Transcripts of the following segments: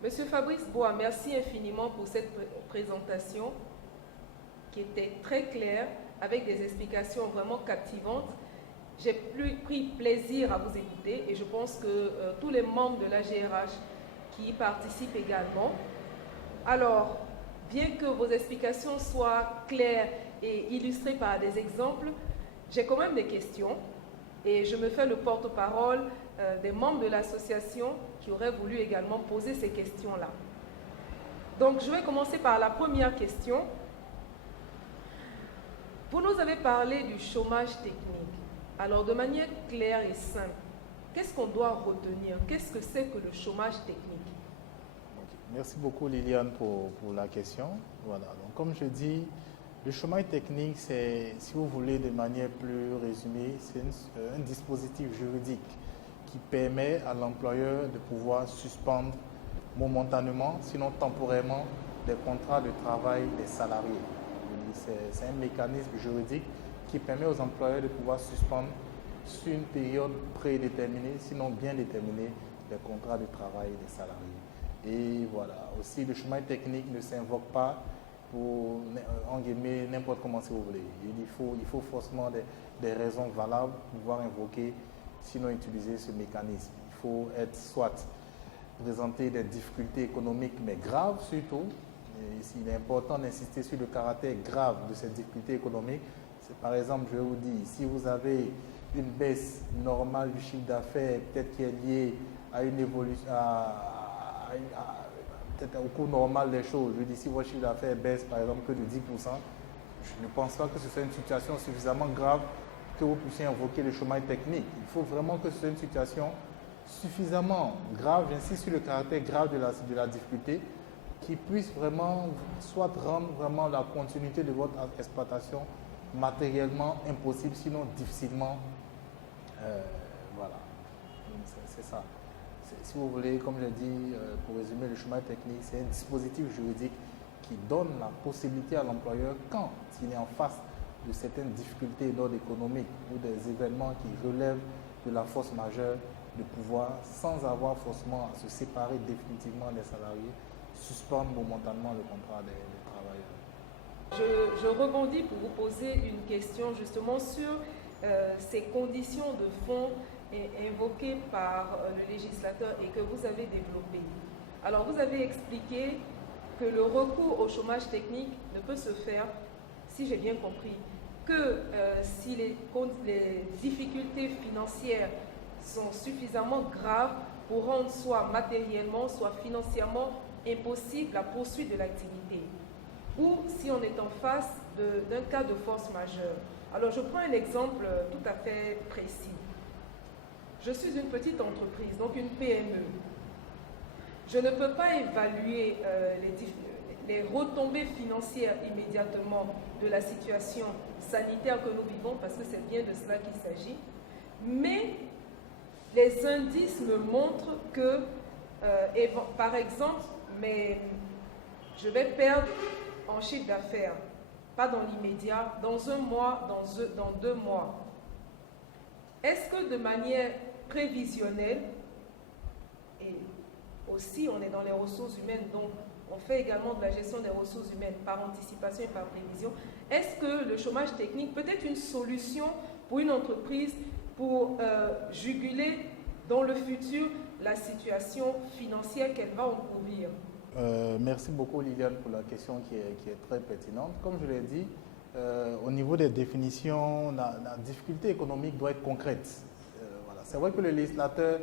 Monsieur Fabrice Bois, merci infiniment pour cette présentation qui était très claire, avec des explications vraiment captivantes. J'ai pris plaisir à vous écouter et je pense que tous les membres de la GRH qui y participent également. Alors, bien que vos explications soient claires et illustrées par des exemples, j'ai quand même des questions et je me fais le porte-parole des membres de l'association qui auraient voulu également poser ces questions-là. Donc, je vais commencer par la première question. Vous nous avez parlé du chômage technique. Alors, de manière claire et simple, qu'est-ce qu'on doit retenir? Qu'est-ce que c'est que le chômage technique? Merci beaucoup Liliane pour la question. Voilà. Donc, comme je dis, le chômage technique, c'est, si vous voulez de manière plus résumée, c'est un dispositif juridique qui permet à l'employeur de pouvoir suspendre momentanément, sinon temporairement, des contrats de travail des salariés. C'est un mécanisme juridique qui permet aux employeurs de pouvoir suspendre sur une période prédéterminée, sinon bien déterminée, les contrats de travail des salariés. Et voilà, aussi le chômage technique ne s'invoque pas pour, en guillemets, n'importe comment si vous voulez. Il faut forcément des raisons valables pour pouvoir invoquer, sinon utiliser ce mécanisme. Il faut être soit présenter des difficultés économiques, mais graves surtout. Et il est important d'insister sur le caractère grave de ces difficultés économiques. C'est, par exemple, je vous dis, si vous avez une baisse normale du chiffre d'affaires, peut-être qui est liée à une évolution, peut-être au cours normal des choses. Je dis, si votre chiffre d'affaires baisse par exemple que de 10%, je ne pense pas que ce soit une situation suffisamment grave que vous puissiez invoquer le chômage technique. Il faut vraiment que ce soit une situation suffisamment grave, j'insiste sur le caractère grave de la difficulté, qui puisse vraiment soit rendre vraiment la continuité de votre exploitation matériellement impossible, sinon difficilement. Voilà, c'est ça. Si vous voulez, comme je dis, pour résumer, le chômage technique, c'est un dispositif juridique qui donne la possibilité à l'employeur, quand il est en face de certaines difficultés d'ordre économique ou des événements qui relèvent de la force majeure, de pouvoir, sans avoir forcément à se séparer définitivement des salariés, suspendre momentanément le contrat des travailleurs. Je rebondis pour vous poser une question justement sur ces conditions de fond invoquées par le législateur et que vous avez développées. Alors, vous avez expliqué que le recours au chômage technique ne peut se faire, si j'ai bien compris, que si les difficultés financières sont suffisamment graves pour rendre soit matériellement, soit financièrement impossible la poursuite de l'activité, ou si on est en face d'un cas de force majeure. Alors, je prends un exemple tout à fait précis. Je suis une petite entreprise, donc une PME. Je ne peux pas évaluer les retombées financières immédiatement de la situation sanitaire que nous vivons, parce que c'est bien de cela qu'il s'agit. Mais les indices me montrent que, par exemple, je vais perdre en chiffre d'affaires, pas dans l'immédiat, dans un mois, dans 2 mois. Est-ce que de manière prévisionnelle, et aussi on est dans les ressources humaines, donc on fait également de la gestion des ressources humaines par anticipation et par prévision, est-ce que le chômage technique peut être une solution pour une entreprise pour juguler dans le futur la situation financière qu'elle va encourir? Merci beaucoup Liliane pour la question qui est très pertinente. Comme je l'ai dit, au niveau des définitions, la difficulté économique doit être concrète. Voilà. C'est vrai que le législateur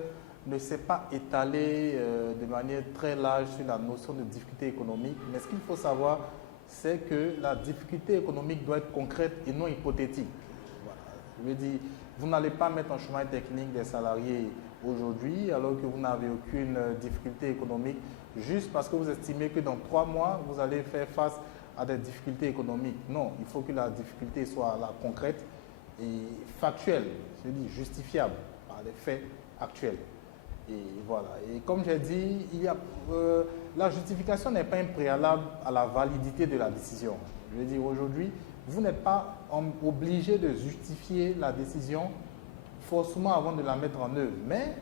ne s'est pas étalé de manière très large sur la notion de difficulté économique, mais ce qu'il faut savoir, c'est que la difficulté économique doit être concrète et non hypothétique. Voilà. Je veux dire, vous n'allez pas mettre en chômage technique des salariés aujourd'hui alors que vous n'avez aucune difficulté économique, juste parce que vous estimez que dans 3 mois, vous allez faire face à des difficultés économiques. Non, il faut que la difficulté soit là, concrète et factuelle, je dis justifiable par des faits actuels. Et voilà. Et comme j'ai dit, la justification n'est pas un préalable à la validité de la décision. Je veux dire, aujourd'hui, vous n'êtes pas obligé de justifier la décision forcément avant de la mettre en œuvre. Mais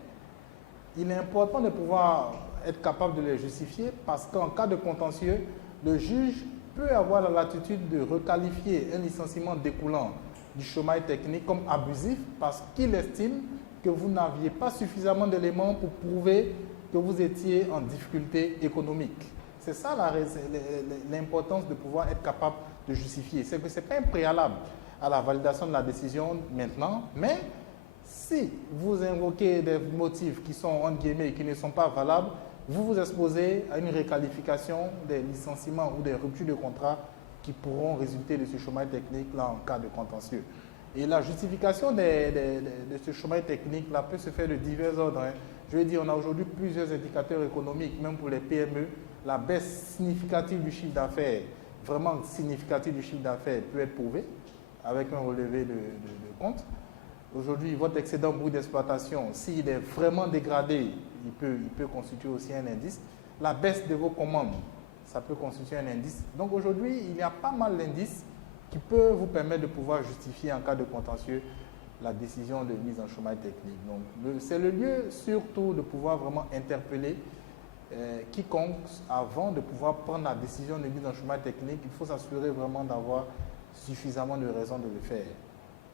il est important de pouvoir être capable de les justifier parce qu'en cas de contentieux, le juge peut avoir la latitude de requalifier un licenciement découlant du chômage technique comme abusif parce qu'il estime que vous n'aviez pas suffisamment d'éléments pour prouver que vous étiez en difficulté économique. C'est ça l'importance de pouvoir être capable de justifier. C'est que ce n'est pas un préalable à la validation de la décision maintenant, mais si vous invoquez des motifs qui sont, entre guillemets, qui ne sont pas valables, vous vous exposez à une réqualification des licenciements ou des ruptures de contrat qui pourront résulter de ce chômage technique là en cas de contentieux. Et la justification de ce chômage technique là peut se faire de divers ordres. Je veux dire, on a aujourd'hui plusieurs indicateurs économiques, même pour les PME. La baisse significative du chiffre d'affaires, vraiment significative du chiffre d'affaires, peut être prouvée avec un relevé de compte. Aujourd'hui, votre excédent brut d'exploitation, s'il est vraiment dégradé, il peut constituer aussi un indice. La baisse de vos commandes, ça peut constituer un indice. Donc aujourd'hui, il y a pas mal d'indices qui peuvent vous permettre de pouvoir justifier en cas de contentieux la décision de mise en chômage technique. Donc c'est le lieu surtout de pouvoir vraiment interpeller quiconque avant de pouvoir prendre la décision de mise en chômage technique. Il faut s'assurer vraiment d'avoir suffisamment de raisons de le faire.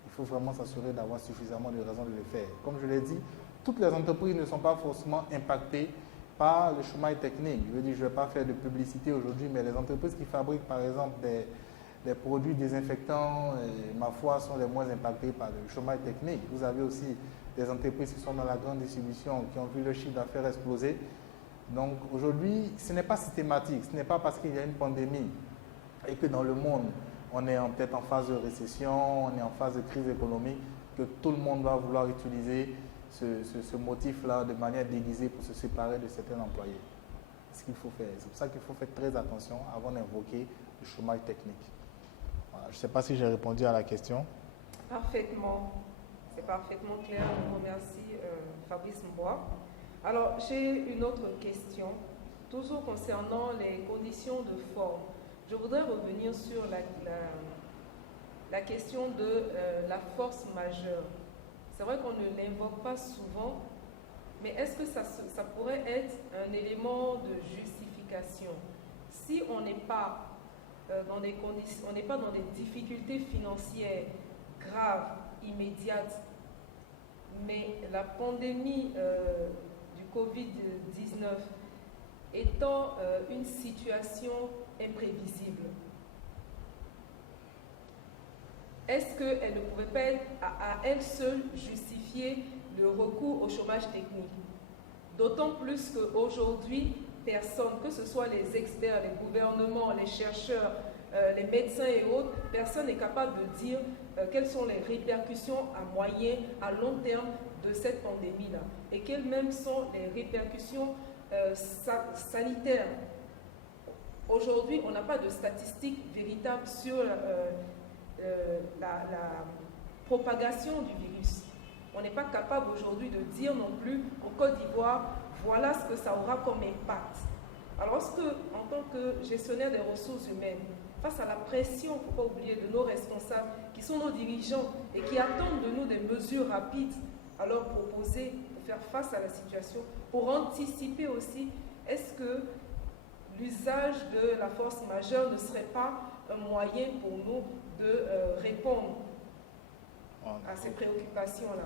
Il faut vraiment s'assurer d'avoir suffisamment de raisons de le faire. Comme je l'ai dit, toutes les entreprises ne sont pas forcément impactées par le chômage technique. Je veux dire, je ne vais pas faire de publicité aujourd'hui, mais les entreprises qui fabriquent par exemple des produits désinfectants, ma foi, sont les moins impactées par le chômage technique. Vous avez aussi des entreprises qui sont dans la grande distribution, qui ont vu le chiffre d'affaires exploser. Donc aujourd'hui, ce n'est pas systématique. Ce n'est pas parce qu'il y a une pandémie et que dans le monde, on est peut-être en phase de récession, on est en phase de crise économique, que tout le monde va vouloir utiliser ce motif-là de manière déguisée pour se séparer de certains employés. C'est ce qu'il faut faire. C'est pour ça qu'il faut faire très attention avant d'invoquer le chômage technique. Voilà. Je ne sais pas si j'ai répondu à la question. Parfaitement. C'est parfaitement clair. Je vous remercie, Fabrice Mbois. Alors, j'ai une autre question, toujours concernant les conditions de forme. Je voudrais revenir sur la question de la force majeure. C'est vrai qu'on ne l'invoque pas souvent, mais est-ce que ça pourrait être un élément de justification? Si on n'est pas dans des conditions, on n'est pas dans des difficultés financières graves, immédiates, mais la pandémie du Covid-19 étant une situation imprévisible, est-ce qu'elle ne pouvait pas être à elle seule justifier le recours au chômage technique? D'autant plus qu'aujourd'hui, personne, que ce soit les experts, les gouvernements, les chercheurs, les médecins et autres, personne n'est capable de dire quelles sont les répercussions à moyen, à long terme de cette pandémie-là et quelles même sont les répercussions sanitaires. Aujourd'hui, on n'a pas de statistiques véritables sur la propagation du virus. On n'est pas capable aujourd'hui de dire non plus en Côte d'Ivoire, voilà ce que ça aura comme impact. Alors, est-ce que, en tant que gestionnaire des ressources humaines, face à la pression, il ne faut pas oublier, de nos responsables, qui sont nos dirigeants et qui attendent de nous des mesures rapides à leur proposer pour faire face à la situation, pour anticiper aussi, est-ce que l'usage de la force majeure ne serait pas un moyen pour nous de répondre à ces préoccupations-là?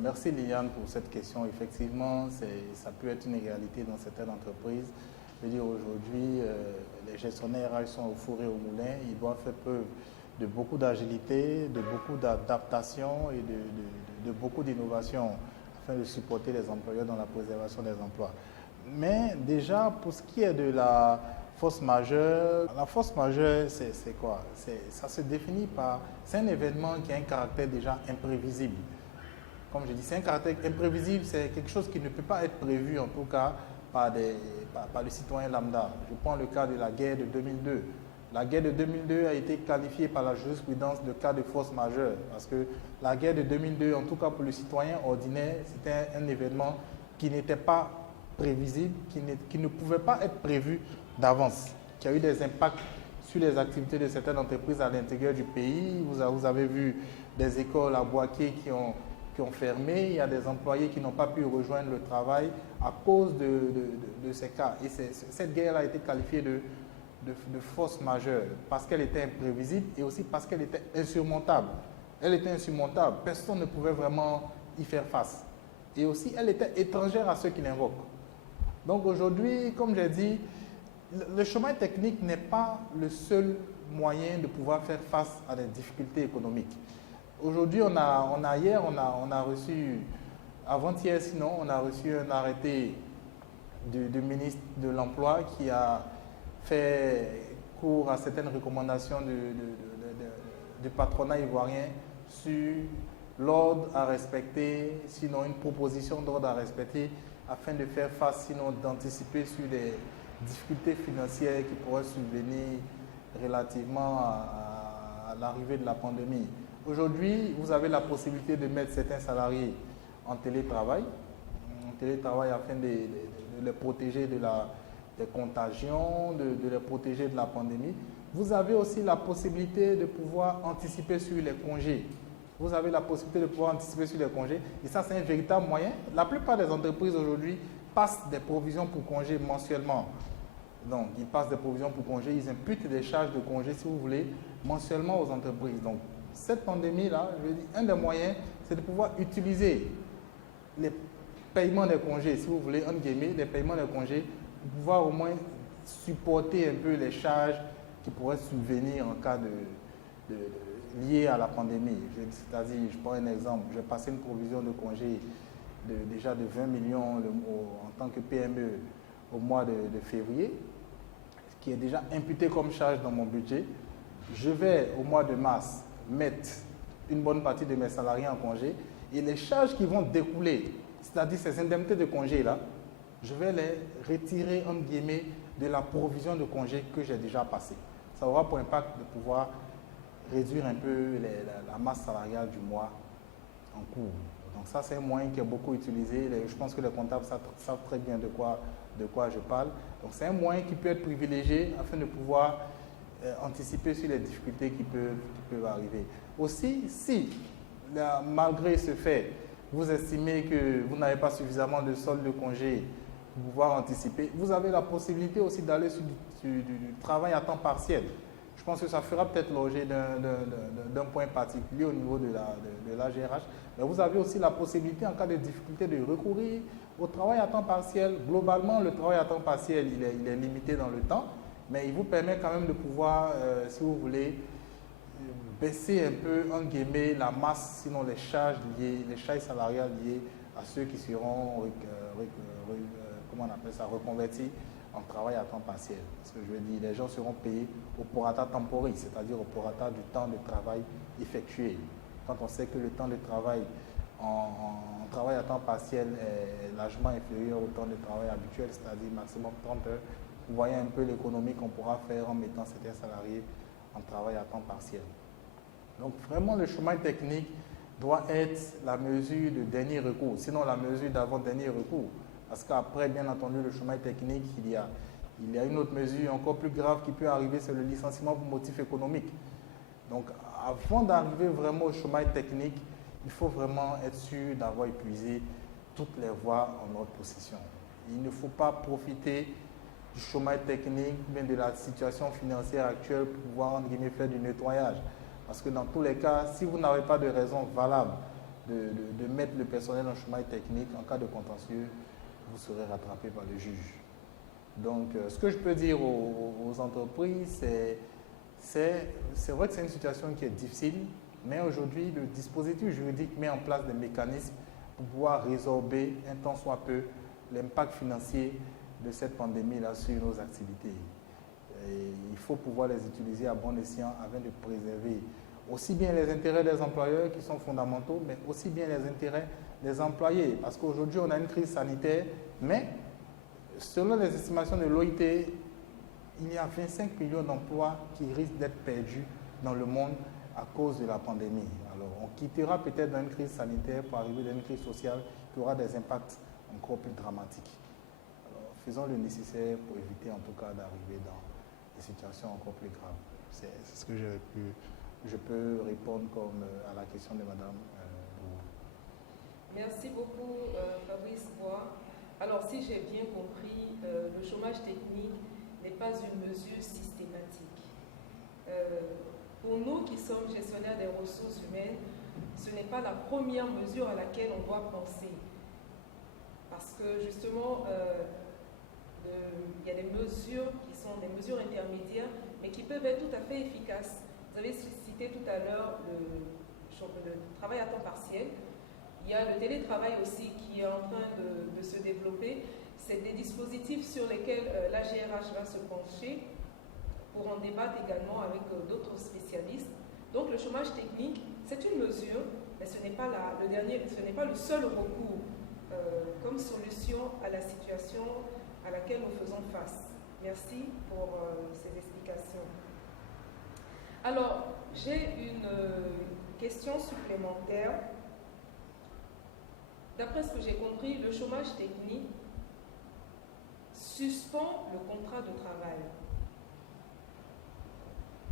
Merci Liliane pour cette question. Effectivement, ça peut être une réalité dans certaines entreprises. Je veux dire, aujourd'hui, les gestionnaires RH sont au four et au moulin. Ils doivent faire preuve de beaucoup d'agilité, de beaucoup d'adaptation et de beaucoup d'innovation afin de supporter les employeurs dans la préservation des emplois. Mais déjà, pour ce qui est de la force majeure, la force majeure, c'est quoi? Ça se définit par... C'est un événement qui a un caractère déjà imprévisible. Comme je dis, c'est un caractère imprévisible, c'est quelque chose qui ne peut pas être prévu, en tout cas, par le citoyen lambda. Je prends le cas de la guerre de 2002. La guerre de 2002 a été qualifiée par la jurisprudence de cas de force majeure, parce que la guerre de 2002, en tout cas pour le citoyen ordinaire, c'était un événement qui n'était pas prévisible, qui ne pouvait pas être prévu d'avance, qui a eu des impacts sur les activités de certaines entreprises à l'intérieur du pays. Vous avez vu des écoles à Boaké qui ont fermé, il y a des employés qui n'ont pas pu rejoindre le travail à cause de de ces cas. Et cette guerre a été qualifiée de force majeure parce qu'elle était imprévisible et aussi parce qu'elle était insurmontable. Elle était insurmontable. Personne ne pouvait vraiment y faire face. Et aussi, elle était étrangère à ceux qui l'invoquent. Donc aujourd'hui, comme j'ai dit, le chômage technique n'est pas le seul moyen de pouvoir faire face à des difficultés économiques. Aujourd'hui, on a reçu, avant-hier sinon, on a reçu un arrêté du ministre de l'Emploi qui a fait cours à certaines recommandations du patronat ivoirien sur l'ordre à respecter, sinon une proposition d'ordre à respecter afin de faire face, sinon d'anticiper sur les difficultés financières qui pourraient survenir relativement à l'arrivée de la pandémie. Aujourd'hui, vous avez la possibilité de mettre certains salariés en télétravail afin de les protéger des contagions, de les protéger de la pandémie. Vous avez aussi la possibilité de pouvoir anticiper sur les congés. Vous avez la possibilité de pouvoir anticiper sur les congés. Et ça, c'est un véritable moyen. La plupart des entreprises aujourd'hui passent des provisions pour congés mensuellement. Donc, ils passent des provisions pour congés. Ils imputent des charges de congés, si vous voulez, mensuellement aux entreprises. Donc, cette pandémie-là, je dis, un des moyens, c'est de pouvoir utiliser les paiements des congés, si vous voulez, entre guillemets, les paiements des congés, pour pouvoir au moins supporter un peu les charges qui pourraient subvenir en cas lié à la pandémie. C'est-à-dire, je prends un exemple, j'ai passé une provision de congé déjà de 20 millions en tant que PME au mois de février, qui est déjà imputé comme charge dans mon budget. Je vais au mois de mars mettre une bonne partie de mes salariés en congé et les charges qui vont découler, c'est-à-dire ces indemnités de congé-là, je vais les retirer, entre guillemets, de la provision de congé que j'ai déjà passée. Ça aura pour impact de pouvoir réduire un peu la masse salariale du mois en cours. Donc ça, c'est un moyen qui est beaucoup utilisé. Je pense que les comptables savent très bien de quoi je parle. Donc c'est un moyen qui peut être privilégié afin de pouvoir anticiper sur les difficultés qui peuvent arriver. Aussi, si, malgré ce fait, vous estimez que vous n'avez pas suffisamment de solde de congé pour pouvoir anticiper, vous avez la possibilité aussi d'aller sur du travail à temps partiel. Je pense que ça fera peut-être l'objet d'un point particulier au niveau de la GRH. Mais vous avez aussi la possibilité, en cas de difficulté, de recourir au travail à temps partiel. Globalement, le travail à temps partiel, il est limité dans le temps, mais il vous permet quand même de pouvoir, si vous voulez, baisser un peu, en guillemets, la masse, sinon les charges salariales liées à ceux qui seront, comment on appelle ça, reconvertis en travail à temps partiel. Parce que je veux dire, les gens seront payés au prorata temporis, c'est-à-dire au prorata du temps de travail effectué. Quand on sait que le temps de travail en travail à temps partiel est largement inférieur au temps de travail habituel, c'est-à-dire maximum 30 heures, vous voyez un peu l'économie qu'on pourra faire en mettant certains salariés en travail à temps partiel. Donc vraiment, le chômage technique doit être la mesure de dernier recours, sinon la mesure d'avant-dernier recours. Parce qu'après, bien entendu, le chômage technique, il y a une autre mesure encore plus grave qui peut arriver, c'est le licenciement pour motif économique. Donc, avant d'arriver vraiment au chômage technique, il faut vraiment être sûr d'avoir épuisé toutes les voies en notre possession. Il ne faut pas profiter du chômage technique, mais de la situation financière actuelle pour pouvoir, entre guillemets, faire du nettoyage. Parce que dans tous les cas, si vous n'avez pas de raison valable de mettre le personnel en chômage technique, en cas de contentieux, vous serez rattrapé par le juge. Donc, ce que je peux dire aux entreprises, c'est vrai que c'est une situation qui est difficile, mais aujourd'hui, le dispositif juridique met en place des mécanismes pour pouvoir résorber un tant soit peu l'impact financier de cette pandémie-là sur nos activités. Et il faut pouvoir les utiliser à bon escient afin de préserver aussi bien les intérêts des employeurs qui sont fondamentaux, mais aussi bien les intérêts des employés. Parce qu'aujourd'hui, on a une crise sanitaire, mais selon les estimations de l'OIT, il y a 25 millions d'emplois qui risquent d'être perdus dans le monde à cause de la pandémie. Alors, on quittera peut-être dans une crise sanitaire pour arriver dans une crise sociale qui aura des impacts encore plus dramatiques. Alors, faisons le nécessaire pour éviter en tout cas d'arriver dans des situations encore plus graves. C'est ce que je peux répondre comme à la question de Madame Bou. Merci beaucoup, Fabrice Bois. Alors, si j'ai bien compris, n'est pas une mesure systématique. Pour nous qui sommes gestionnaires des ressources humaines, ce n'est pas la première mesure à laquelle on doit penser. Parce que justement, il y a des mesures qui sont des mesures intermédiaires, mais qui peuvent être tout à fait efficaces. Vous avez cité tout à l'heure le travail à temps partiel. Il y a le télétravail aussi qui est en train de se développer. C'est des dispositifs sur lesquels la GRH va se pencher pour en débattre également avec d'autres spécialistes. Donc le chômage technique, c'est une mesure, mais ce n'est pas le seul recours comme solution à la situation à laquelle nous faisons face. Merci pour ces explications. Alors, j'ai une question supplémentaire. D'après ce que j'ai compris, le chômage technique suspend le contrat de travail.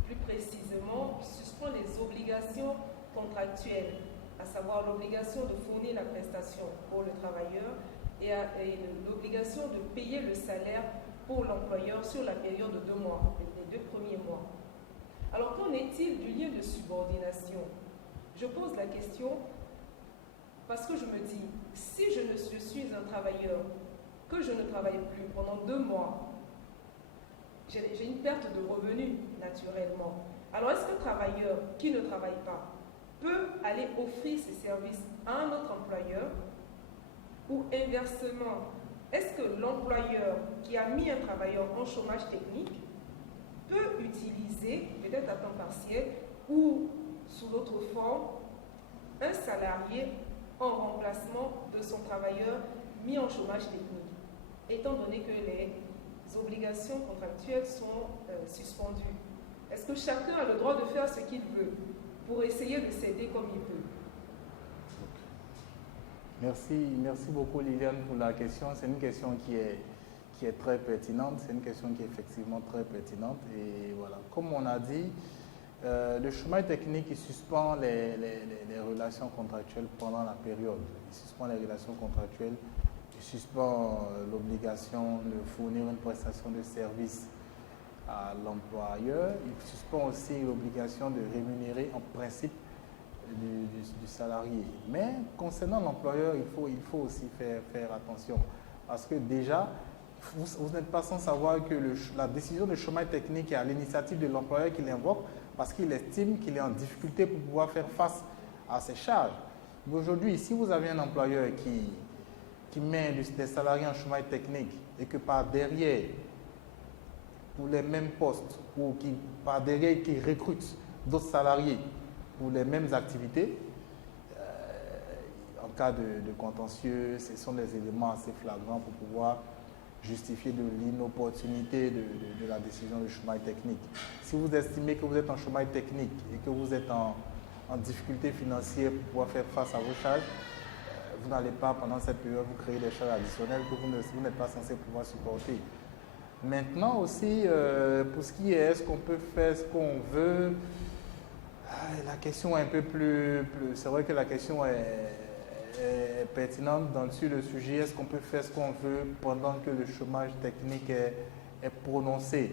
Plus précisément, suspend les obligations contractuelles, à savoir l'obligation de fournir la prestation pour le travailleur et l'obligation de payer le salaire pour l'employeur sur la période de 2 mois, les 2 premiers mois. Alors, qu'en est-il du lien de subordination? Je pose la question parce que je me dis, si je suis un travailleur, que je ne travaille plus pendant 2 mois, j'ai une perte de revenus naturellement. Alors, est-ce qu'un travailleur qui ne travaille pas peut aller offrir ses services à un autre employeur? Ou inversement, est-ce que l'employeur qui a mis un travailleur en chômage technique peut utiliser, peut-être à temps partiel ou sous d'autres formes, un salarié en remplacement de son travailleur mis en chômage technique, étant donné que les obligations contractuelles sont suspendues? Est-ce que chacun a le droit de faire ce qu'il veut pour essayer de s'aider comme il peut? Merci beaucoup Liliane pour la question. C'est une question qui est très pertinente, c'est une question qui est effectivement très pertinente. Et voilà, comme on a dit, le chômage technique, il suspend les relations contractuelles pendant la période. Il suspend les relations contractuelles, il suspend l'obligation de fournir une prestation de service à l'employeur. Il suspend aussi l'obligation de rémunérer en principe du salarié. Mais concernant l'employeur, il faut aussi faire attention. Parce que déjà, vous n'êtes pas sans savoir que la décision de chômage technique est à l'initiative de l'employeur qui l'invoque parce qu'il estime qu'il est en difficulté pour pouvoir faire face à ses charges. Mais aujourd'hui, si vous avez un employeur qui met des salariés en chômage technique et que par derrière, pour les mêmes postes, ou par derrière, qui recrute d'autres salariés pour les mêmes activités, en cas de contentieux, ce sont des éléments assez flagrants pour pouvoir justifier de l'inopportunité de la décision de chômage technique. Si vous estimez que vous êtes en chômage technique et que vous êtes en difficulté financière pour pouvoir faire face à vos charges, vous n'allez pas, pendant cette période, vous créer des charges additionnelles que vous n'êtes pas censé pouvoir supporter. Maintenant aussi, pour ce qui est, est-ce qu'on peut faire ce qu'on veut, la question est un peu plus c'est vrai que la question est pertinente sur le sujet. Est-ce qu'on peut faire ce qu'on veut pendant que le chômage technique est prononcé?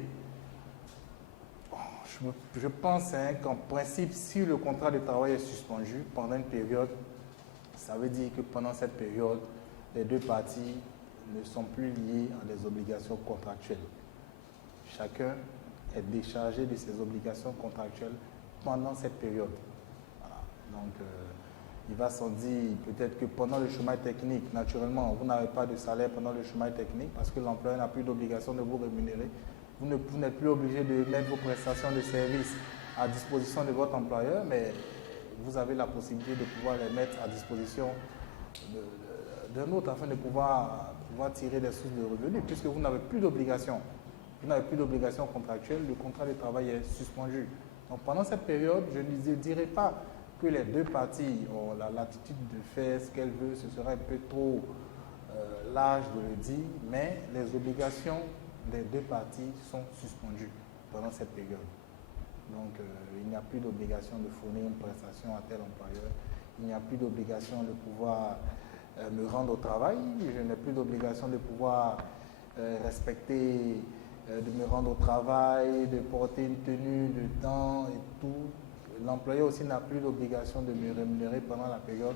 Je pense qu'en principe, si le contrat de travail est suspendu pendant une période, ça veut dire que pendant cette période, les deux parties ne sont plus liées à des obligations contractuelles. Chacun est déchargé de ses obligations contractuelles pendant cette période. Voilà. Donc, il va s'en dire peut-être que pendant le chômage technique, naturellement, vous n'avez pas de salaire pendant le chômage technique parce que l'employeur n'a plus d'obligation de vous rémunérer. Vous n'êtes plus obligé de mettre vos prestations de service à disposition de votre employeur, mais vous avez la possibilité de pouvoir les mettre à disposition d'un autre afin de pouvoir tirer des sources de revenus puisque vous n'avez plus d'obligation. Vous n'avez plus d'obligation contractuelle, le contrat de travail est suspendu. Donc pendant cette période, je ne dirais pas que les deux parties ont la latitude de faire ce qu'elles veulent, ce serait un peu trop large de le dire, mais les obligations des deux parties sont suspendues pendant cette période. Donc il n'y a plus d'obligation de fournir une prestation à tel employeur, il n'y a plus d'obligation de pouvoir me rendre au travail, je n'ai plus d'obligation de pouvoir respecter de me rendre au travail, de porter une tenue, de temps et tout. L'employeur aussi n'a plus l'obligation de me rémunérer pendant la période.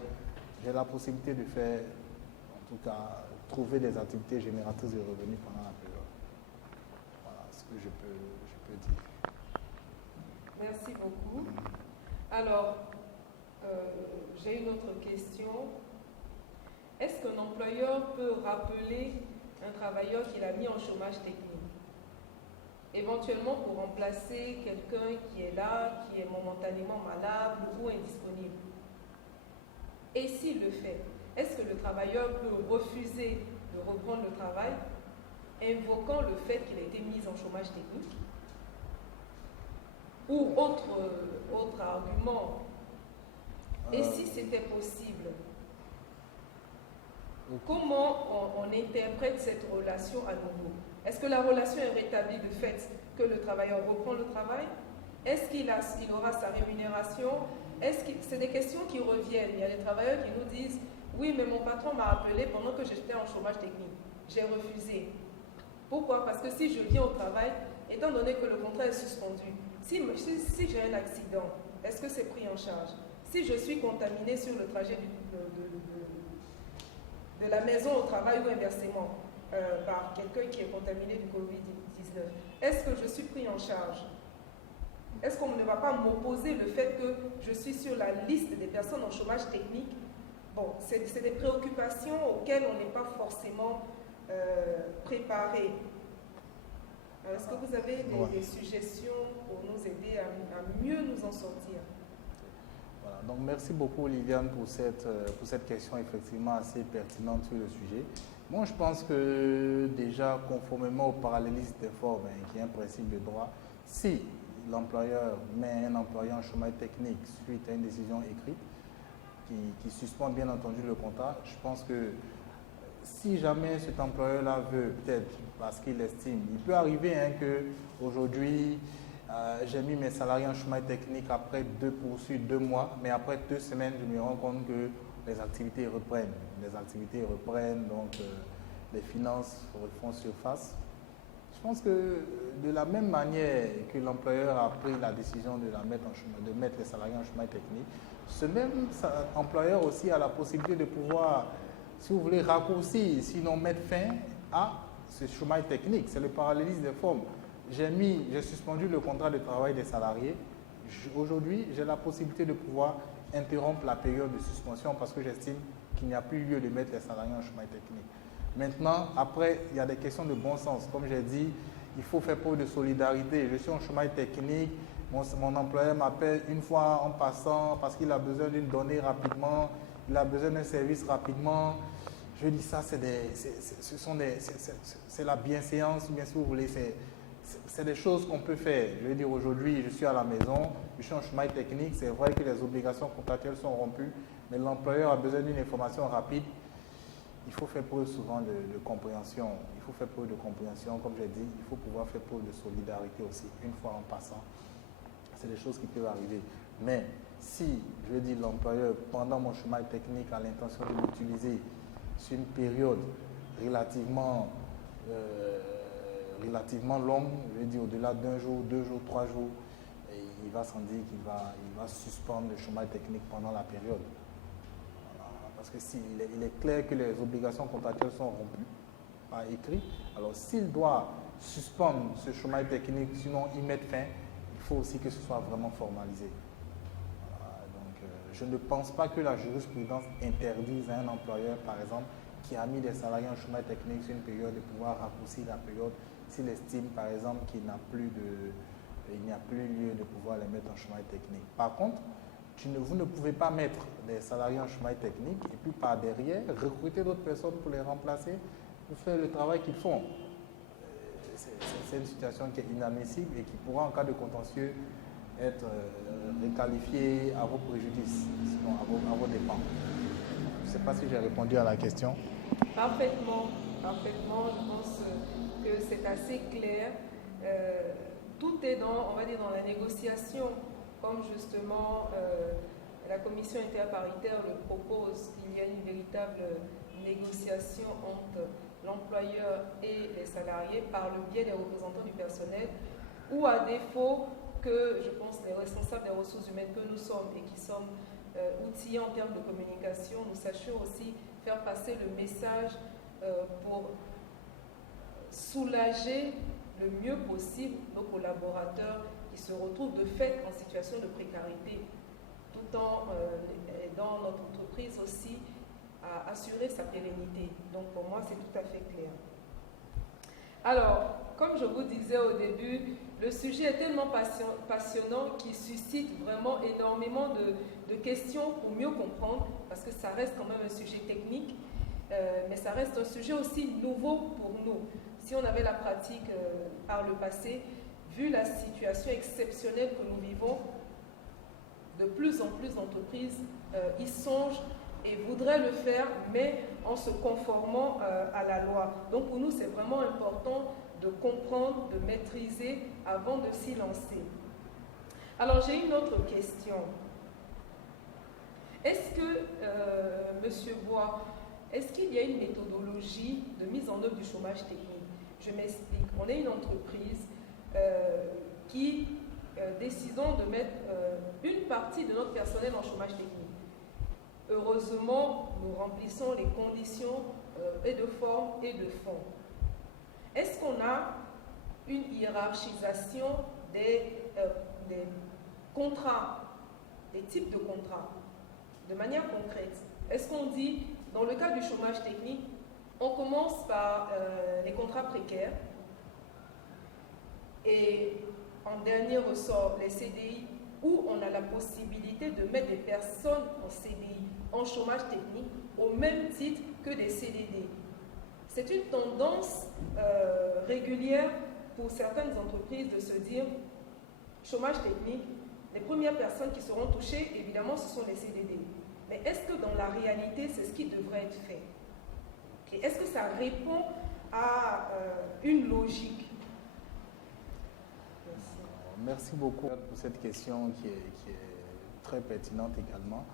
J'ai la possibilité de faire, en tout cas, trouver des activités génératrices de revenus pendant la période. Voilà ce que je peux dire. Merci beaucoup. Alors, j'ai une autre question. Est-ce qu'un employeur peut rappeler un travailleur qu'il a mis en chômage technique, éventuellement pour remplacer quelqu'un qui est là, qui est momentanément malade ou indisponible? Et s'il le fait, est-ce que le travailleur peut refuser de reprendre le travail, invoquant le fait qu'il a été mis en chômage technique? Ou autre argument? Et si c'était possible, comment on interprète cette relation à nouveau? Est-ce que la relation est rétablie de fait que le travailleur reprend le travail? Est-ce qu'il aura sa rémunération? C'est des questions qui reviennent. Il y a des travailleurs qui nous disent « Oui, mais mon patron m'a appelé pendant que j'étais en chômage technique. J'ai refusé. » Pourquoi? Parce que si je viens au travail, étant donné que le contrat est suspendu, si j'ai un accident, est-ce que c'est pris en charge? Si je suis contaminé sur le trajet de la maison au travail ou inversement par quelqu'un qui est contaminé du Covid-19, est-ce que je suis pris en charge? Est-ce qu'on ne va pas m'opposer le fait que je suis sur la liste des personnes en chômage technique? Bon, c'est des préoccupations auxquelles on n'est pas forcément préparé. Est-ce que vous avez des suggestions pour nous aider à mieux nous en sortir? Voilà, donc merci beaucoup Liliane pour cette question effectivement assez pertinente sur le sujet. Moi je pense que déjà conformément au parallélisme des formes, qui est un principe de droit, si l'employeur met un employé en chômage technique suite à une décision écrite qui suspend bien entendu le contrat, je pense que si jamais cet employeur-là veut, peut-être parce qu'il estime, il peut arriver qu'aujourd'hui, j'ai mis mes salariés en chômage technique après 2 mois, mais après 2 semaines, je me rends compte que les activités reprennent. Donc les finances refont surface. Je pense que de la même manière que l'employeur a pris la décision de mettre les salariés en chômage technique, ce même employeur aussi a la possibilité de pouvoir, si vous voulez, raccourcir, sinon mettre fin à ce chômage technique. C'est le parallélisme des formes. J'ai suspendu le contrat de travail des salariés. Aujourd'hui, j'ai la possibilité de pouvoir interrompre la période de suspension parce que j'estime qu'il n'y a plus lieu de mettre les salariés en chômage technique. Maintenant, après, il y a des questions de bon sens. Comme j'ai dit, il faut faire preuve de solidarité. Je suis en chômage technique, mon employeur m'appelle une fois en passant parce qu'il a besoin d'une donnée rapidement, il a besoin d'un service rapidement. Je dis ça, c'est la bienséance, ou bien si vous voulez, c'est des choses qu'on peut faire. Je veux dire, aujourd'hui, je suis à la maison, je suis en chômage technique, c'est vrai que les obligations contractuelles sont rompues, mais l'employeur a besoin d'une information rapide. Il faut faire preuve souvent de compréhension. Il faut faire preuve de compréhension, comme j'ai dit, il faut pouvoir faire preuve de solidarité aussi, une fois en passant. C'est des choses qui peuvent arriver. Mais si, je veux dire, l'employeur, pendant mon chômage technique, a l'intention de l'utiliser sur une période relativement longue, je veux dire au-delà d'1 jour, 2 jours, 3 jours, et il va sans dire qu'il va suspendre le chômage technique pendant la période. Parce que il est clair que les obligations contractuelles sont rompues par écrit, alors s'il doit suspendre ce chômage technique, sinon y mettre fin, il faut aussi que ce soit vraiment formalisé. Je ne pense pas que la jurisprudence interdise à un employeur, par exemple, qui a mis des salariés en chômage technique sur une période de pouvoir raccourcir la période s'il estime, par exemple, qu'il n'y a plus lieu de pouvoir les mettre en chômage technique. Par contre, vous ne pouvez pas mettre des salariés en chômage technique et puis par derrière, recruter d'autres personnes pour les remplacer, pour faire le travail qu'ils font. C'est une situation qui est inadmissible et qui pourra, en cas de contentieux, être requalifiée à vos préjudices, sinon à vos dépens. Je ne sais pas si j'ai répondu à la question. Parfaitement. Je pense que c'est assez clair. Tout est dans la négociation, comme justement la commission interparitaire le propose, qu'il y ait une véritable négociation entre l'employeur et les salariés par le biais des représentants du personnel, ou à défaut que, je pense, les responsables des ressources humaines que nous sommes et qui sommes outillés en termes de communication, nous sachions aussi faire passer le message pour soulager le mieux possible nos collaborateurs qui se retrouvent de fait en situation de précarité, tout en aidant notre entreprise aussi à assurer sa pérennité. Donc pour moi, c'est tout à fait clair. Alors, comme je vous disais au début, le sujet est tellement passionnant qu'il suscite vraiment énormément de questions pour mieux comprendre, parce que ça reste quand même un sujet technique, mais ça reste un sujet aussi nouveau pour nous. Si on avait la pratique par le passé, vu la situation exceptionnelle que nous vivons, de plus en plus d'entreprises y songent et voudraient le faire, mais en se conformant à la loi. Donc pour nous, c'est vraiment important de comprendre, de maîtriser avant de s'y lancer. Alors j'ai une autre question. Est-ce que, Monsieur Bois, est-ce qu'il y a une méthodologie de mise en œuvre du chômage technique? Je m'explique. On est une entreprise qui décidons de mettre une partie de notre personnel en chômage technique. Heureusement, nous remplissons les conditions et de forme et de fond. Est-ce qu'on a une hiérarchisation des contrats, des types de contrats, de manière concrète? Est-ce qu'on dit, dans le cas du chômage technique, on commence par les contrats précaires et en dernier ressort les CDI, où on a la possibilité de mettre des personnes en CDI, en chômage technique, au même titre que des CDD. C'est une tendance régulière pour certaines entreprises de se dire, chômage technique, les premières personnes qui seront touchées, évidemment, ce sont les CDD. Mais est-ce que dans la réalité, c'est ce qui devrait être fait? Et est-ce que ça répond à une logique? Merci beaucoup pour cette question qui est très pertinente également.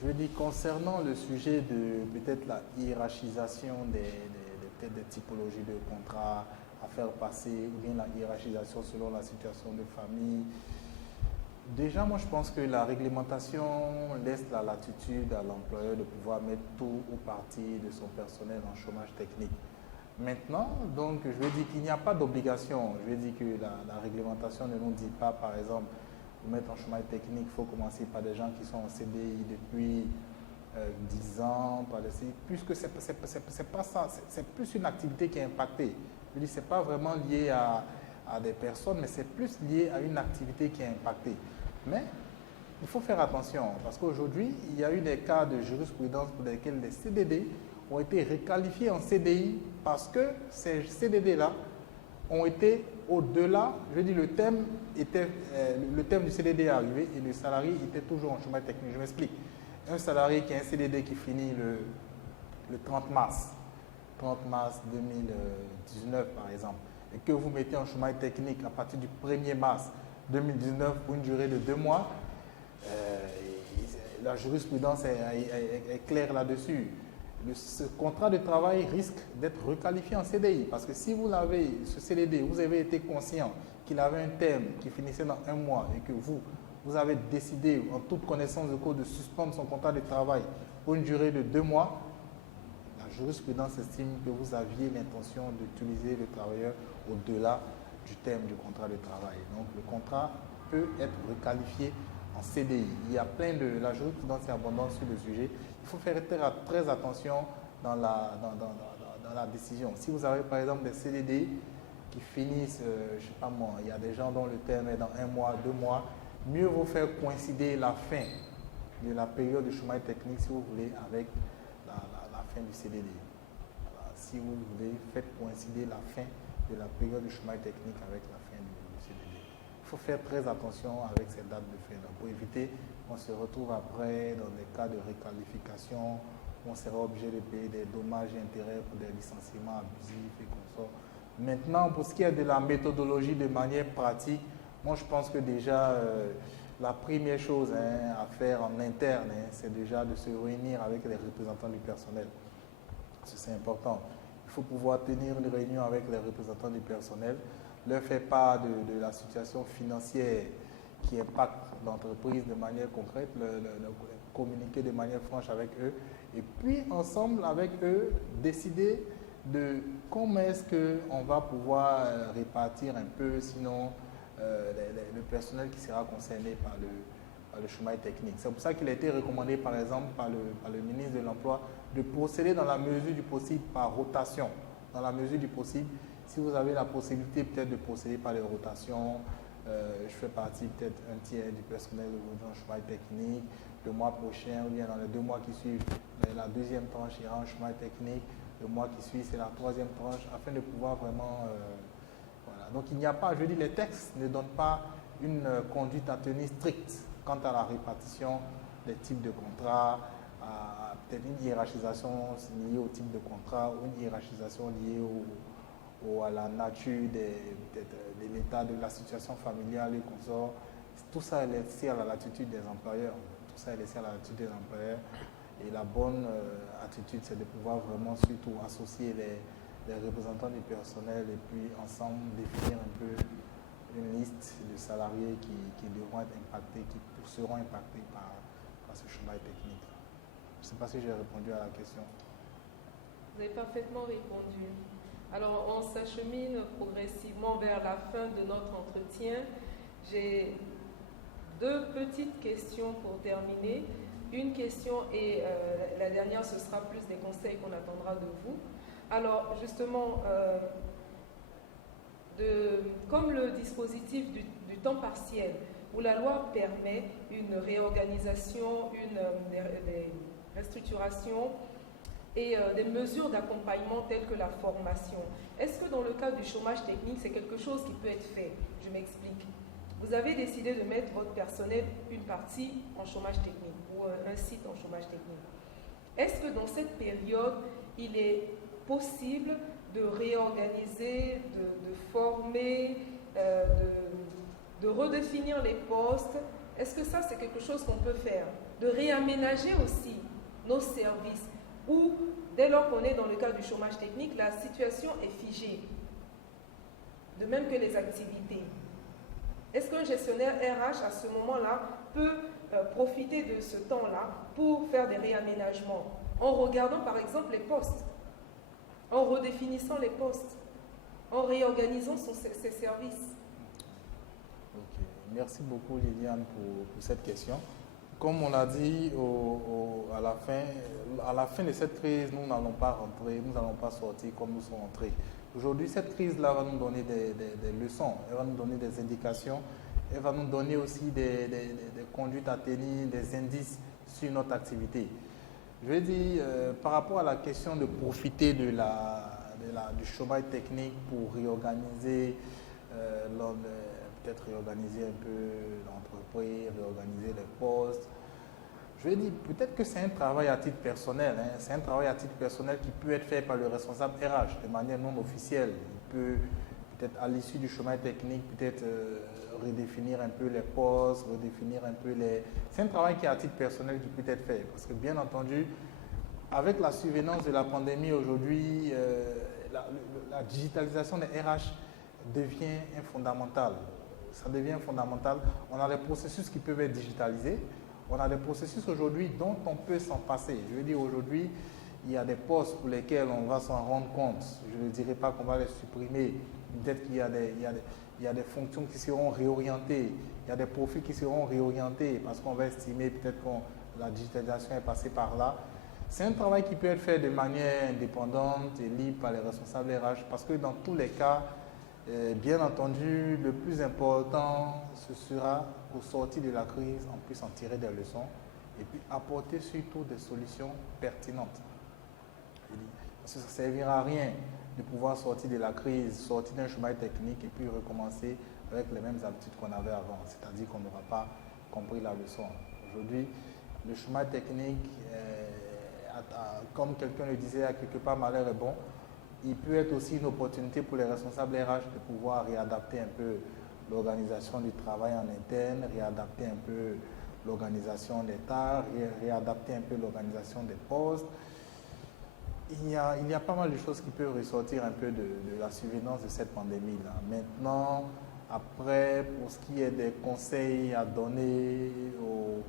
Je veux dire, concernant le sujet de peut-être la hiérarchisation peut-être des typologies de contrats à faire passer, ou bien la hiérarchisation selon la situation de famille, déjà, moi, je pense que la réglementation laisse la latitude à l'employeur de pouvoir mettre tout ou partie de son personnel en chômage technique. Maintenant, donc, je veux dire qu'il n'y a pas d'obligation. Je veux dire que la réglementation ne nous dit pas, par exemple, pour mettre en chômage technique, il faut commencer par des gens qui sont en CDI depuis 10 ans, puisque c'est pas ça, c'est plus une activité qui est impactée. Je veux dire, c'est pas vraiment lié à des personnes, mais c'est plus lié à une activité qui est impactée. Mais il faut faire attention, parce qu'aujourd'hui, il y a eu des cas de jurisprudence pour lesquels les CDD ont été requalifiés en CDI parce que ces CDD-là ont été au-delà, je veux dire, le thème du CDD est arrivé et le salarié était toujours en chômage technique. Je m'explique. Un salarié qui a un CDD qui finit le 30 mars 2019 par exemple, et que vous mettez en chômage technique à partir du 1er mars 2019 pour une durée de 2 mois, la jurisprudence est claire là-dessus. Ce contrat de travail risque d'être requalifié en CDI parce que si vous l'avez, ce CDD, vous avez été conscient qu'il avait un terme qui finissait dans 1 mois et que vous avez décidé en toute connaissance de cause de suspendre son contrat de travail pour une durée de 2 mois, la jurisprudence estime que vous aviez l'intention d'utiliser le travailleur au-delà du terme du contrat de travail. Donc le contrat peut être requalifié en CDI. Il y a la jurisprudence est abondante sur le sujet. Il faut faire très attention dans la décision. Si vous avez par exemple des CDD qui finissent, je ne sais pas moi, il y a des gens dont le terme est dans 1 mois, 2 mois, mieux vaut faire coïncider la fin de la période de chômage technique, si vous voulez, avec la fin du CDD. Voilà. Si vous voulez, faites coïncider la fin de la période de chômage technique avec la fin du CDD. Il faut faire très attention avec ces dates de fin, pour éviter qu'on se retrouve après dans des cas de requalification où on sera obligé de payer des dommages et intérêts pour des licenciements abusifs et consorts. Maintenant, pour ce qui est de la méthodologie de manière pratique, moi je pense que déjà la première chose à faire en interne, c'est déjà de se réunir avec les représentants du personnel. C'est important. Il il faut pouvoir tenir une réunion avec les représentants du personnel, leur faire part de la situation financière qui impacte l'entreprise de manière concrète, communiquer de manière franche avec eux, et puis ensemble avec eux, décider de comment est-ce qu'on va pouvoir répartir un peu, sinon le personnel qui sera concerné par le chômage technique. C'est pour ça qu'il a été recommandé, par exemple, par le ministre de l'Emploi, de procéder dans la mesure du possible par rotation. Dans la mesure du possible, si vous avez la possibilité peut-être de procéder par les rotations, je fais partie peut-être un tiers du personnel aujourd'hui en chômage technique, le mois prochain ou bien dans les 2 mois qui suivent, la deuxième tranche ira en chômage technique, le mois qui suit c'est la troisième tranche, afin de pouvoir vraiment... voilà. Donc il n'y a pas, je dis, les textes ne donnent pas une conduite à tenir stricte quant à la répartition des types de contrats, à peut-être une hiérarchisation liée au type de contrat ou une hiérarchisation liée à la nature de l'état, de la situation familiale et consorts. Tout ça est laissé à la latitude des employeurs. Tout ça est laissé à la latitude des employeurs. Et la bonne attitude, c'est de pouvoir vraiment surtout associer les représentants du personnel et puis ensemble définir un peu une liste de salariés qui devront être impactés, qui seront impactés par ce chômage technique. Je ne sais pas si j'ai répondu à la question. Vous avez parfaitement répondu. Alors, on s'achemine progressivement vers la fin de notre entretien. J'ai 2 petites questions pour terminer. Une question et la dernière, ce sera plus des conseils qu'on attendra de vous. Alors, justement, comme le dispositif du temps partiel, où la loi permet une réorganisation, des restructurations et des mesures d'accompagnement telles que la formation. Est-ce que dans le cas du chômage technique, c'est quelque chose qui peut être fait? Je m'explique. Vous avez décidé de mettre votre personnel une partie en chômage technique ou un site en chômage technique. Est-ce que dans cette période, il est possible de réorganiser, de former, de redéfinir les postes? Est-ce que ça, c'est quelque chose qu'on peut faire? De réaménager aussi nos services, où dès lors qu'on est dans le cas du chômage technique, la situation est figée, de même que les activités. Est-ce qu'un gestionnaire RH à ce moment-là peut profiter de ce temps-là pour faire des réaménagements, en regardant par exemple les postes, en redéfinissant les postes, en réorganisant ses services? Ok, merci beaucoup Liliane pour cette question. Comme on l'a dit à la fin de cette crise, nous n'allons pas rentrer, nous n'allons pas sortir comme nous sommes entrés. Aujourd'hui, cette crise-là va nous donner des leçons, elle va nous donner des indications, elle va nous donner aussi des conduites à tenir, des indices sur notre activité. Je vais dire, par rapport à la question de profiter du chômage technique pour réorganiser, peut-être réorganiser un peu l'entreprise, réorganiser les postes. Je vais dire, peut-être que c'est un travail à titre personnel. C'est un travail à titre personnel qui peut être fait par le responsable RH de manière non officielle. Il peut peut-être à l'issue du chômage technique, peut-être redéfinir un peu les postes, redéfinir un peu les... C'est un travail qui est à titre personnel qui peut être fait. Parce que bien entendu, avec la survenance de la pandémie aujourd'hui, la digitalisation des RH devient fondamentale. Ça devient fondamental. On a des processus qui peuvent être digitalisés. On a des processus aujourd'hui dont on peut s'en passer. Je veux dire, aujourd'hui, il y a des postes pour lesquels on va s'en rendre compte. Je ne dirais pas qu'on va les supprimer. Peut-être qu'il y a des fonctions qui seront réorientées. Il y a des profils qui seront réorientés parce qu'on va estimer peut-être que la digitalisation est passée par là. C'est un travail qui peut être fait de manière indépendante et libre par les responsables RH parce que dans tous les cas, bien entendu, le plus important, ce sera au sortir de la crise, on puisse en tirer des leçons et puis apporter surtout des solutions pertinentes. Parce que ça ne servira à rien de pouvoir sortir de la crise, sortir d'un chômage technique et puis recommencer avec les mêmes habitudes qu'on avait avant. C'est-à-dire qu'on n'aura pas compris la leçon. Aujourd'hui, le chômage technique, comme quelqu'un le disait, à quelque part malheur est bon. Il peut être aussi une opportunité pour les responsables RH de pouvoir réadapter un peu l'organisation du travail en interne, réadapter un peu l'organisation des tâches, réadapter un peu l'organisation des postes. il y a pas mal de choses qui peuvent ressortir un peu de la surveillance de cette pandémie-là. Maintenant, après, pour ce qui est des conseils à donner aux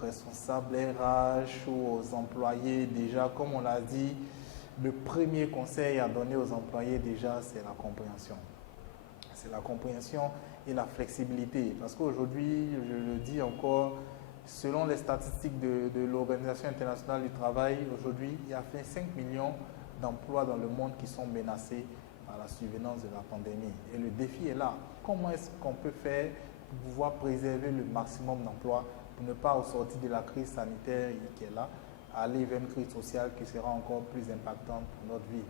responsables RH ou aux employés, déjà, comme on l'a dit, le premier conseil à donner aux employés, déjà, c'est la compréhension. C'est la compréhension et la flexibilité. Parce qu'aujourd'hui, je le dis encore, selon les statistiques de l'Organisation internationale du travail, aujourd'hui, il y a 5 millions d'emplois dans le monde qui sont menacés par la survenance de la pandémie. Et le défi est là. Comment est-ce qu'on peut faire pour pouvoir préserver le maximum d'emplois pour ne pas, au sortir de la crise sanitaire qui est là, aller vers une crise sociale qui sera encore plus impactante pour notre vie.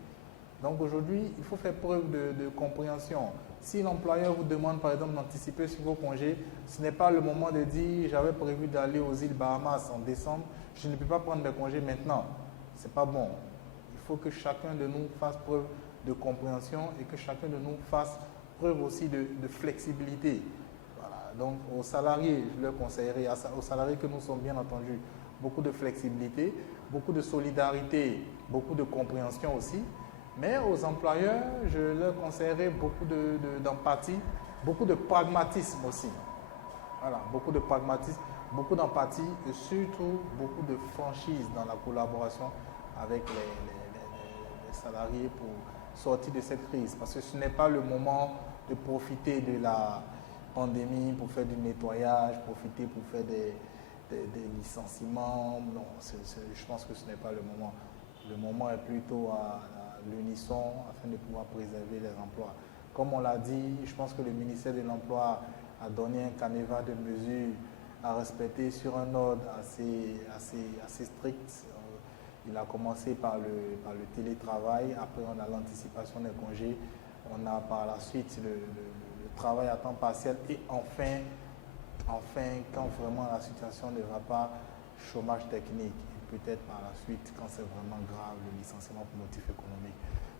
Donc aujourd'hui, il faut faire preuve de compréhension. Si l'employeur vous demande par exemple d'anticiper sur vos congés, ce n'est pas le moment de dire j'avais prévu d'aller aux îles Bahamas en décembre, je ne peux pas prendre mes congés maintenant. Ce n'est pas bon. Il faut que chacun de nous fasse preuve de compréhension et que chacun de nous fasse preuve aussi de flexibilité. Voilà. Donc aux salariés, je leur conseillerais, aux salariés que nous sommes bien entendu, beaucoup de flexibilité, beaucoup de solidarité, beaucoup de compréhension aussi. Mais aux employeurs, je leur conseillerais beaucoup d'empathie, beaucoup de pragmatisme aussi. Voilà, beaucoup de pragmatisme, beaucoup d'empathie et surtout beaucoup de franchise dans la collaboration avec les salariés pour sortir de cette crise. Parce que ce n'est pas le moment de profiter de la pandémie pour faire du nettoyage, profiter pour faire des licenciements. Non, je pense que ce n'est pas le moment. Le moment est plutôt à l'unisson afin de pouvoir préserver les emplois. Comme on l'a dit, je pense que le ministère de l'Emploi a donné un canevas de mesures à respecter sur un ordre assez strict. Il a commencé par le télétravail, après on a l'anticipation des congés, on a par la suite le travail à temps partiel et enfin, quand vraiment la situation ne va pas, chômage technique. Peut-être par la suite, quand c'est vraiment grave, le licenciement pour motif économique.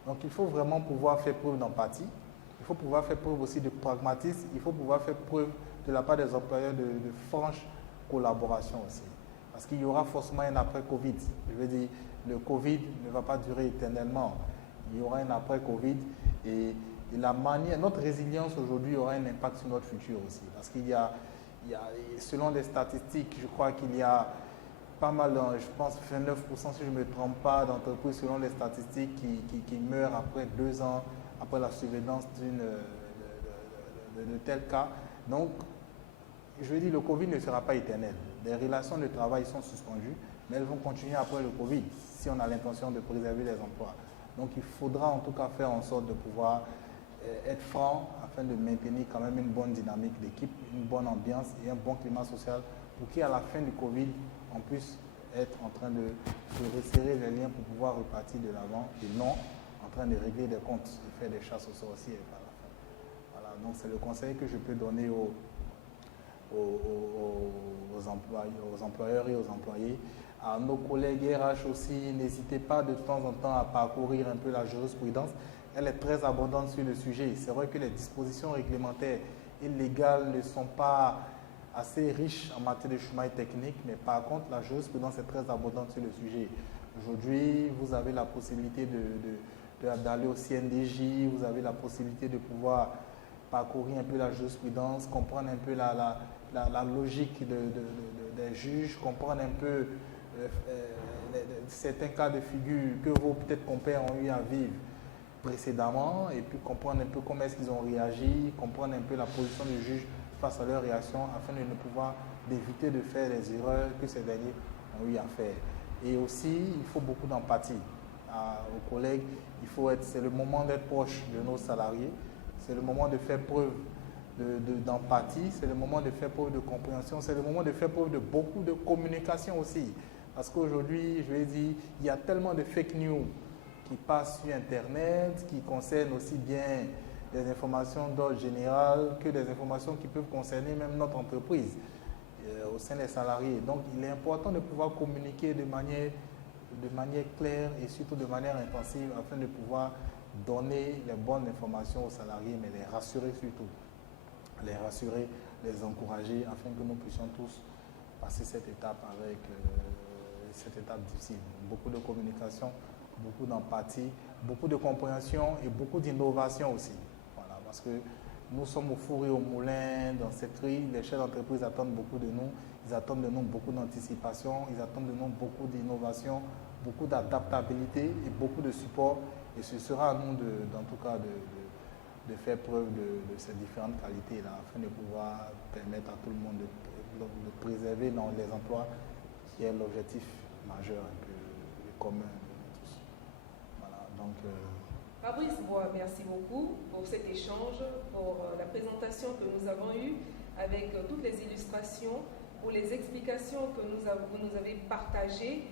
Donc il faut vraiment pouvoir faire preuve d'empathie, il faut pouvoir faire preuve aussi de pragmatisme, il faut pouvoir faire preuve de la part des employeurs de franche collaboration aussi. Parce qu'il y aura forcément un après-Covid. Je veux dire, le Covid ne va pas durer éternellement. Il y aura un après-Covid et notre résilience aujourd'hui aura un impact sur notre futur aussi. Parce qu'il y a, selon les statistiques, je crois qu'il y a pas mal, je pense 29% si je ne me trompe pas, d'entreprises selon les statistiques qui meurent après 2 ans, après la survenance de tel cas. Donc, je veux dire, le Covid ne sera pas éternel. Les relations de travail sont suspendues, mais elles vont continuer après le Covid si on a l'intention de préserver les emplois. Donc, il faudra en tout cas faire en sorte de pouvoir être franc afin de maintenir quand même une bonne dynamique d'équipe, une bonne ambiance et un bon climat social pour qu'à la fin du Covid, on puisse être en train de resserrer les liens pour pouvoir repartir de l'avant et non en train de régler des comptes, de faire des chasses aux sorciers par la fin. Voilà, donc c'est le conseil que je peux donner aux employeurs et aux employés. À nos collègues RH aussi, n'hésitez pas de temps en temps à parcourir un peu la jurisprudence. Elle est très abondante sur le sujet. C'est vrai que les dispositions réglementaires et légales ne sont pas assez riches en matière de chômage technique, mais par contre, la jurisprudence est très abondante sur le sujet. Aujourd'hui, vous avez la possibilité d'aller au CNDJ, vous avez la possibilité de pouvoir parcourir un peu la jurisprudence, comprendre un peu la logique des juges, comprendre un peu certains cas de figure que vos peut-être compères ont eu à vivre précédemment et puis comprendre un peu comment est-ce qu'ils ont réagi, comprendre un peu la position du juge face à leur réaction afin de ne pouvoir d'éviter de faire les erreurs que ces derniers ont eu à faire. Et aussi, il faut beaucoup d'empathie aux collègues. C'est le moment d'être proche de nos salariés, c'est le moment de faire preuve d'empathie, c'est le moment de faire preuve de compréhension, c'est le moment de faire preuve de beaucoup de communication aussi. Parce qu'aujourd'hui, je vais dire, il y a tellement de fake news qui passent sur Internet, qui concernent aussi bien des informations d'ordre général que des informations qui peuvent concerner même notre entreprise au sein des salariés. Donc, il est important de pouvoir communiquer de manière claire et surtout de manière intensive afin de pouvoir donner les bonnes informations aux salariés, mais les rassurer surtout. Les rassurer, les encourager afin que nous puissions tous passer cette étape avec cette étape difficile. Beaucoup de communication, beaucoup d'empathie, beaucoup de compréhension et beaucoup d'innovation aussi. Voilà, parce que nous sommes au four et au moulin dans cette rue. Les chefs d'entreprise attendent beaucoup de nous. Ils attendent de nous beaucoup d'anticipation, ils attendent de nous beaucoup d'innovation, beaucoup d'adaptabilité et beaucoup de support. Et ce sera à nous, en tout cas, de faire preuve de ces différentes qualités-là afin de pouvoir permettre à tout le monde de préserver les emplois, qui est l'objectif majeur un peu commun de tous. Voilà, donc, Fabrice Bois, merci beaucoup pour cet échange, pour la présentation que nous avons eue avec toutes les illustrations, pour les explications que vous nous avez partagées,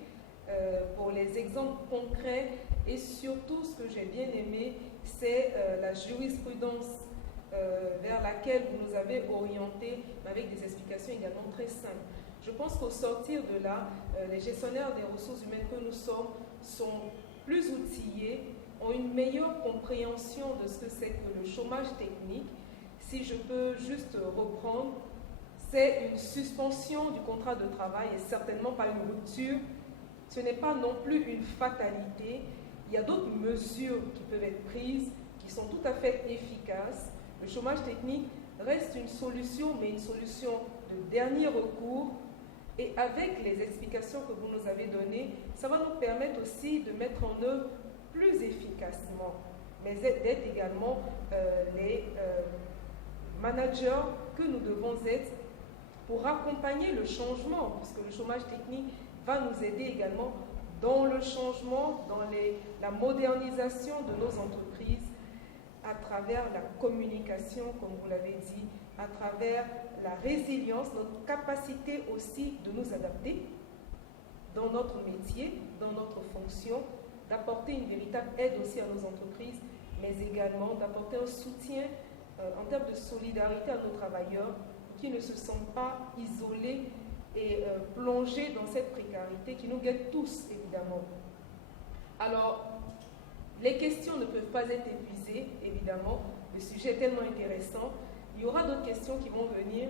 pour les exemples concrets et surtout ce que j'ai bien aimé, c'est la jurisprudence vers laquelle vous nous avez orientés avec des explications également très simples. Je pense qu'au sortir de là, les gestionnaires des ressources humaines que nous sommes sont plus outillés, ont une meilleure compréhension de ce que c'est que le chômage technique. Si je peux juste reprendre, c'est une suspension du contrat de travail et certainement pas une rupture. Ce n'est pas non plus une fatalité. Il y a d'autres mesures qui peuvent être prises, qui sont tout à fait efficaces. Le chômage technique reste une solution, mais une solution de dernier recours. Et avec les explications que vous nous avez données, ça va nous permettre aussi de mettre en œuvre plus efficacement, mais d'être également les managers que nous devons être pour accompagner le changement, puisque le chômage technique va nous aider également dans le changement, dans la modernisation de nos entreprises, à travers la communication, comme vous l'avez dit, à travers la résilience, notre capacité aussi de nous adapter dans notre métier, dans notre fonction, d'apporter une véritable aide aussi à nos entreprises, mais également d'apporter un soutien en termes de solidarité à nos travailleurs qui ne se sentent pas isolés et plongés dans cette précarité qui nous guette tous, évidemment. Alors, les questions ne peuvent pas être épuisées, évidemment. Le sujet est tellement intéressant. Il y aura d'autres questions qui vont venir.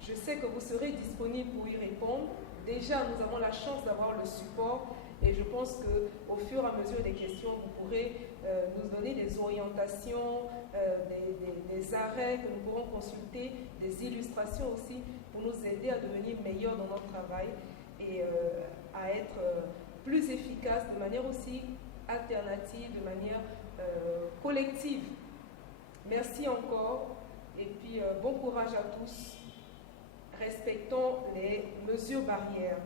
Je sais que vous serez disponible pour y répondre. Déjà, nous avons la chance d'avoir le support et je pense qu'au fur et à mesure des questions, vous pourrez nous donner des orientations, des arrêts que nous pourrons consulter, des illustrations aussi pour nous aider à devenir meilleurs dans notre travail et à être plus efficaces de manière aussi alternative, de manière collective. Merci encore et puis bon courage à tous. Respectons les mesures barrières.